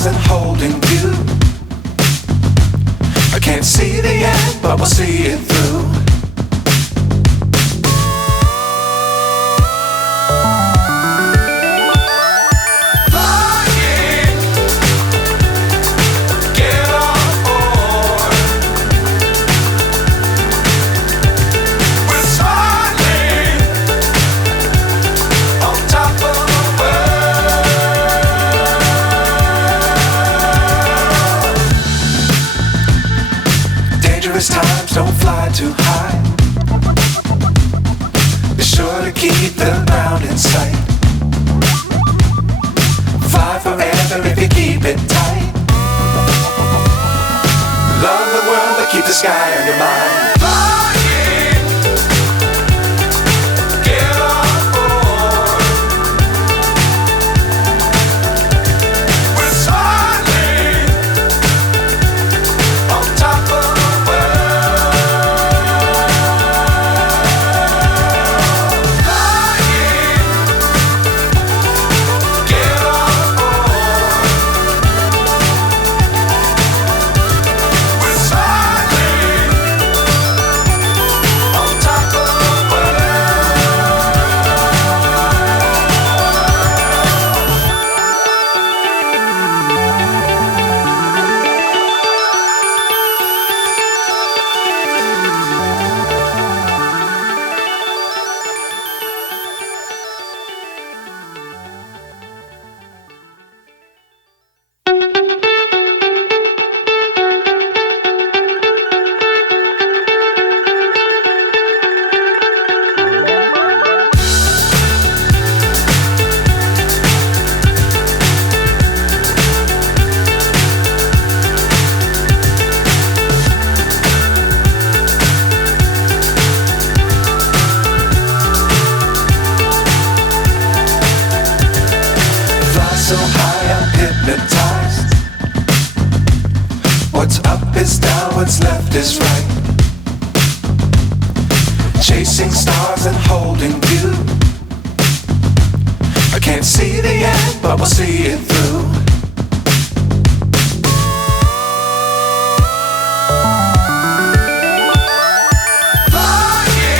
stars and holding you. I can't see the end, but we'll see it through. Times don't fly too high. Be sure to keep the ground in sight. Fly forever if you keep it tight. Love the world but keep the sky on your mind. So high I'm hypnotized. What's up is down, what's left is right. Chasing stars and holding you. I can't see the end, but we'll see it through.